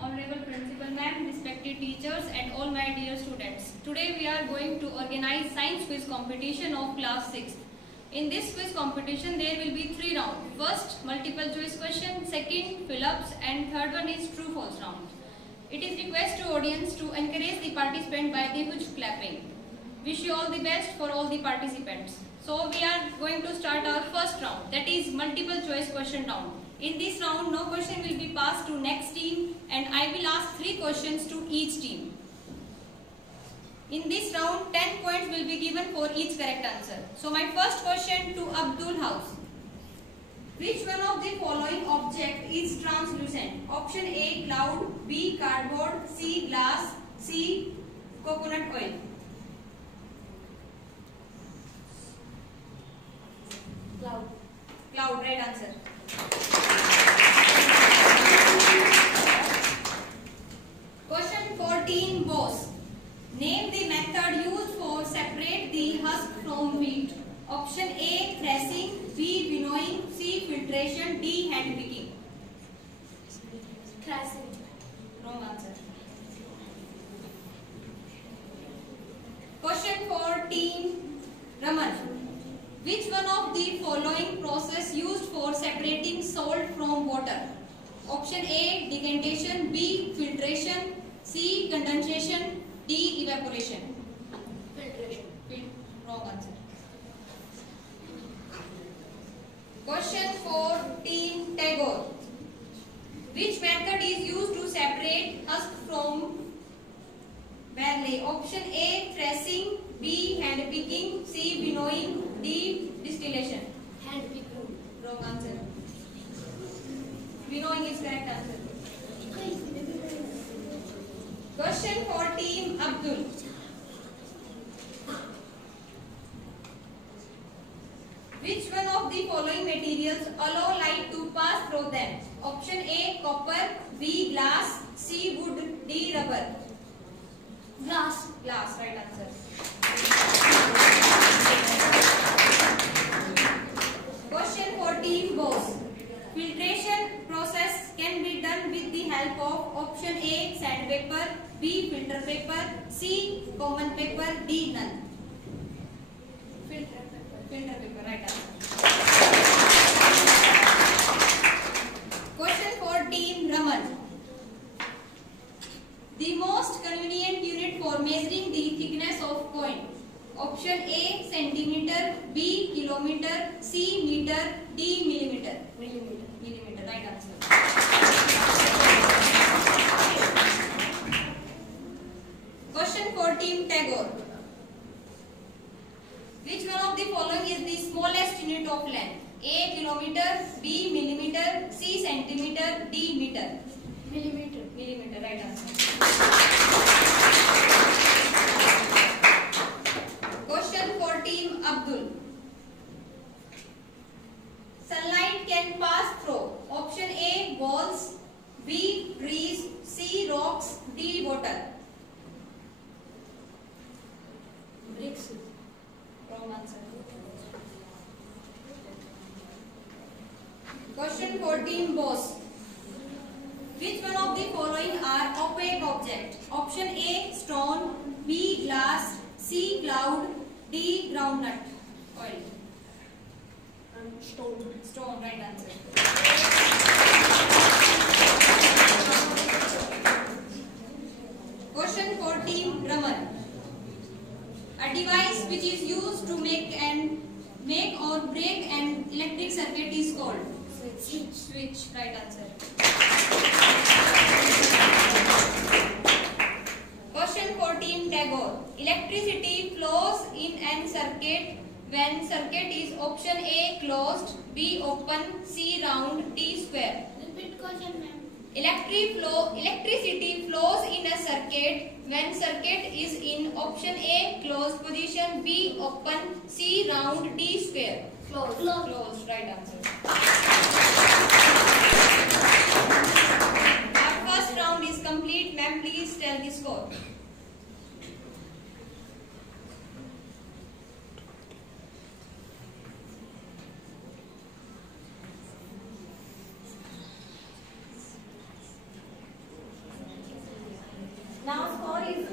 Honorable Principal Ma'am, respected teachers and all my dear students. Today we are going to organize science quiz competition of class 6th. In this quiz competition there will be 3 rounds. First multiple choice question, second fill-ups and third one is true false round. It is request to audience to encourage the participant by the huge clapping. Wish you all the best for all the participants. So we are going to start our first round, that is multiple choice question round. In this round no question will be passed to next team and I will ask 3 questions to each team. In this round 10 points will be given for each correct answer. So my first question to Abdul House. Which one of the following object is translucent? Option A cloud, B cardboard, C glass, C coconut oil. Cloud. Cloud, right answer. Question 14, boss. Name the method used for separate the husk from wheat. Option A threshing, B winnowing, C filtration, D hand picking. Threshing. Wrong answer. Question 14, Raman. Which one of the following process used for separating salt from water? Option A decantation, B filtration, C condensation, D evaporation. Filtration. Wrong answer. Question 14, Tagore. Which method is used to separate husk from barley? Option A threshing, B hand picking, C winnowing, D distillation. Hand picking. Wrong answer. Winnowing is correct answer. Question 14, Abdul. Which one of the following materials allow light to pass through them? Option A copper, B glass, C wood, D rubber. Glass. Glass, right answer. Question 14, boss. Filtration process can be done with the help of option A sandpaper, B filter paper, C common paper, D none. Filter paper. Filter paper, right answer. Question 14, Raman. The most convenient unit for measuring the thickness of coin. Option A centimeter, B kilometer, C meter, D millimeter. Millimeter, right answer. Question 14, Tagore. Which one of the following is the smallest unit of length? A kilometer, B millimeter, C centimeter, D meter. Millimeter. Millimeter, right answer. Question 14, Abdul. Sunlight can pass through. Option A walls, B trees, C rocks, D water. Bricks. Wrong answer. Question 14, boss. Which one of the following are opaque object? Option A stone, B glass, C cloud, D groundnut oil. Stone. Stone, right answer. Question 14, Raman. A device which is used to make or break an electric circuit is called? Switch. Switch, right answer. Question 14, Tagore. Electricity flows in an circuit when circuit is option A closed, B open, C round, D square. Repeat question, ma'am. Electricity flows in a circuit when circuit is in option A closed position, B open, C round, D square. Closed. Closed, right answer. Our first round is complete. Ma'am, please tell the score.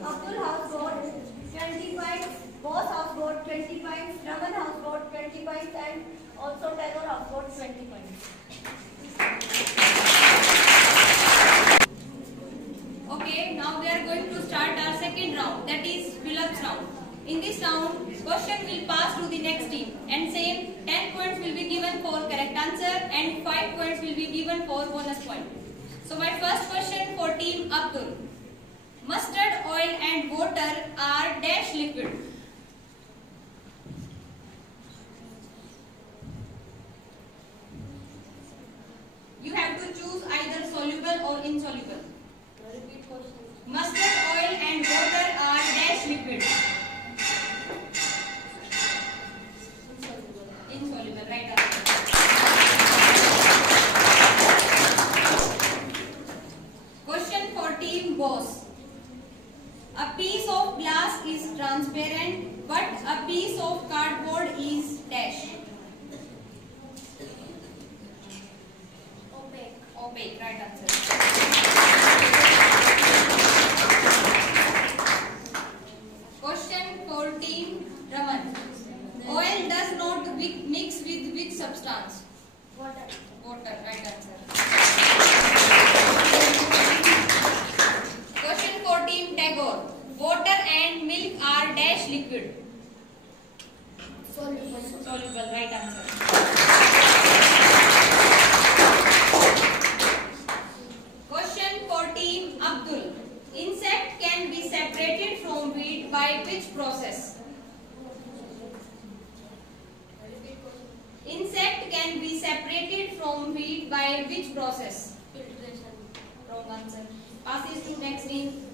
Abdul House got 20 points, Boss House got 20 points, Raman House got 20 points, and also Tagore House got 20 points. Okay, now we are going to start our second round, that is fill-ups round. In this round, question will pass to the next team, and same 10 points will be given for correct answer and 5 points will be given for bonus point. So my first question for team Abdul. Mustard oil and water are dash liquid. You have to choose either soluble or insoluble. Mustard oil and water are dash liquid. Insoluble, right answer. Question for team Boss. A piece of glass is transparent, but a piece of cardboard is dash. Opaque, right answer. Question for team Raman. Oil does not mix with which substance? Water. Water, right answer. Question for team Tagore. Water and milk are dash liquid. Soluble, right answer. Question for team Abdul. Insect can be separated from wheat by which process? Insect can be separated from wheat by which process? Filtration. Wrong answer. Passes to next team.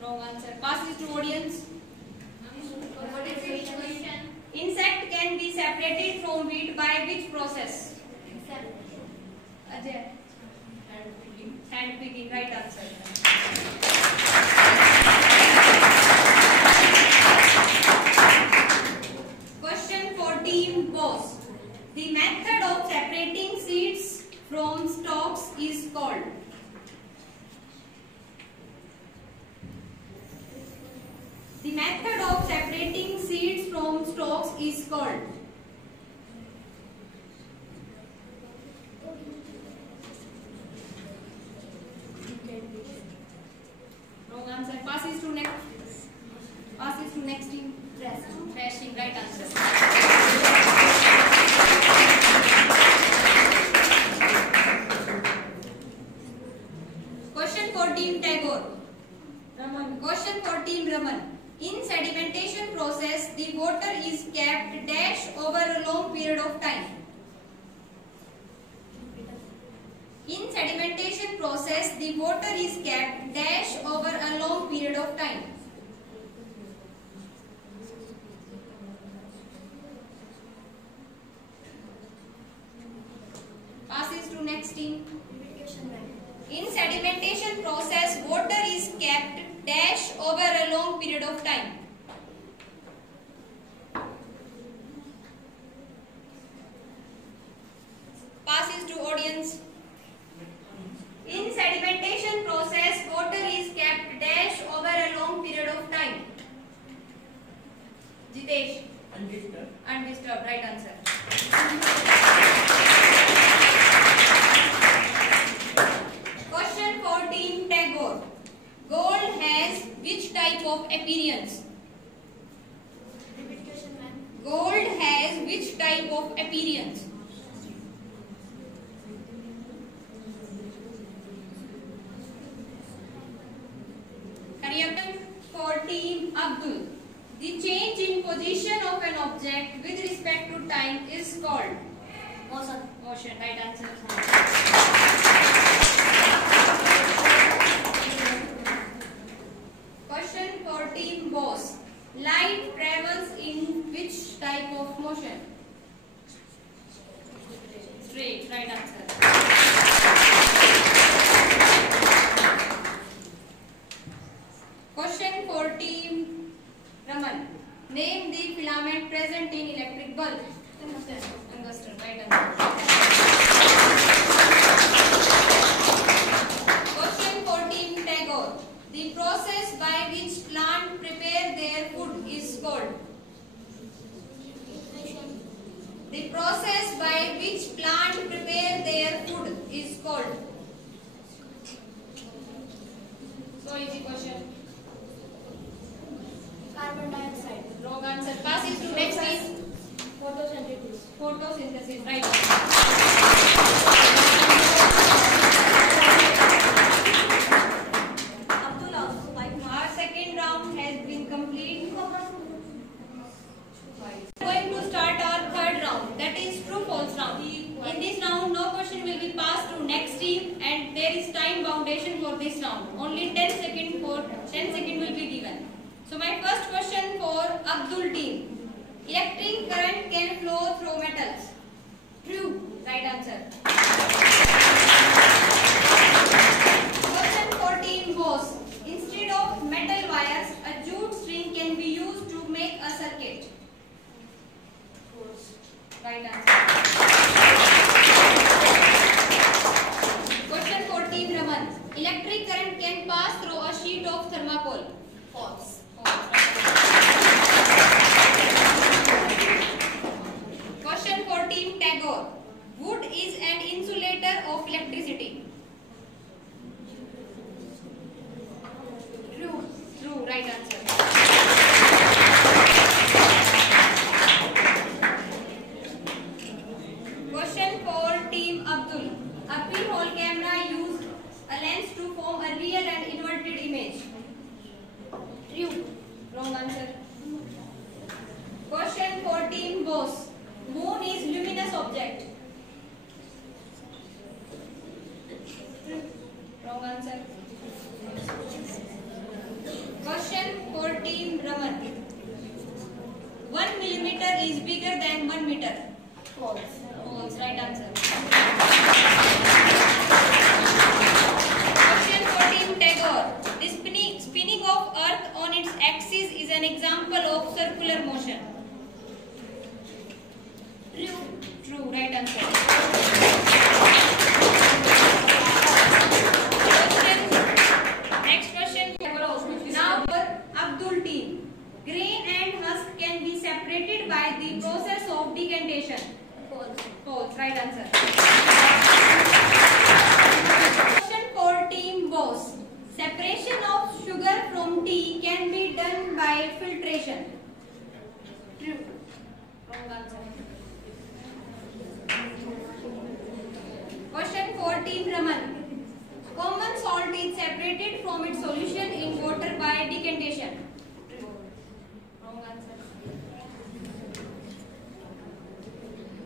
Wrong answer. Passes to audience. What is the question? Insect can be separated from wheat by which process? Ajay. Hand picking, right answer. Question for team Boss. The method of separating seeds from stalks is called? The method of separating seeds from stalks is called? Wrong answer. Passes to next team. Threshing, right answer. Question for team Tagore. Question for team Raman. In sedimentation process, the water is kept dash over a long period of time. In sedimentation process, the water is kept dash over a long period of time. Passes to next team. In sedimentation process, water is kept dash over a long period of time. Passes to audience. In sedimentation process, water is kept dash over a long period of time. Jitesh. Undisturbed, right answer. Question for team Tagore. Gold has which type of appearance? Gold has which type of appearance? Correct for team Abdul. The change in position of an object with respect to time is called? Motion, right answer. Question for team Boss. Light travels in which type of motion? Straight, right answer. Question for team Raman. Name the filament present in electric bulb. Tungsten, right answer. be passed to next team, and there is time boundation for this round. Only 10 seconds will be given. So my first question for Abdul team. Electric current can flow through metals. True. Right answer. Question for team Bose. Instead of metal wires, a jute string can be used to make a circuit. Right answer. Question for team Raman. Electric current can pass through a sheet of thermocol. False. Question for team Tagore. Wood is an insulator of electricity. True. True. Right answer. Question for team Abdul. A pinhole camera used a lens to form a real and inverted image. True. Wrong answer. Question for team Bose. Moon is luminous object. Wrong answer. Question for team Raman. 1 millimeter is bigger than 1 meter. False. False. Right answer. Question for team Tagore. The spinning of Earth on its axis is an example of circular motion. True. True. Right answer. Next question. Now for Abdul team. Grain and husk can be separated by the process of decantation. False. False. Right answer. Question for team Bose. Separation of sugar from tea can be done by filtration. True. Wrong answer. Question for team Raman. Common salt is separated from its solution in water by decantation. Wrong answer.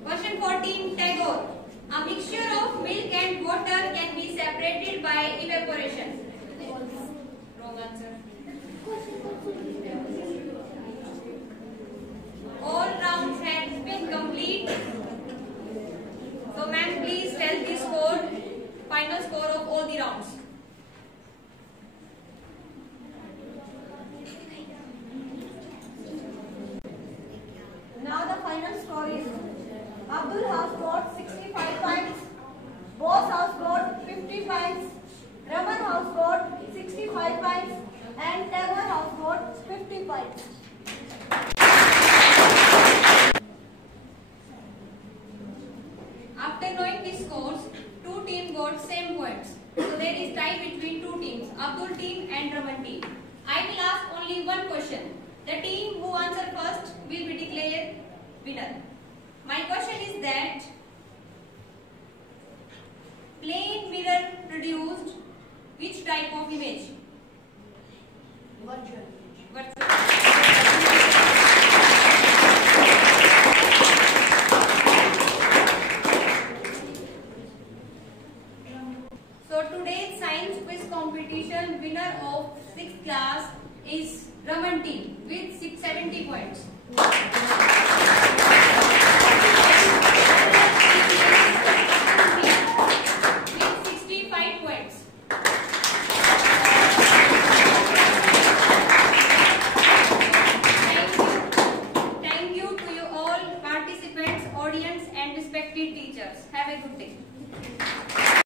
Question for team Tagore. A mixture of milk and water can be separated by evaporation. Wrong answer. All rounds have been complete. So ma'am, please tell the score, final score of all the rounds. Now the final score is Abdul has got 65 points, Bose has got 50 points, Raman has got 65 points, and Tagore has got 50 points. After knowing the scores, two teams got same points. So there is tie between two teams, Abdul team and Raman team. I will ask only one question. The team who answer first will be declared winner. My question is that plane mirror produced which type of image? Virtual. So today's science quiz competition winner of 6th class is Raman team with 670 points. With 65 points. Thank you to you all participants, audience and respected teachers. Have a good day.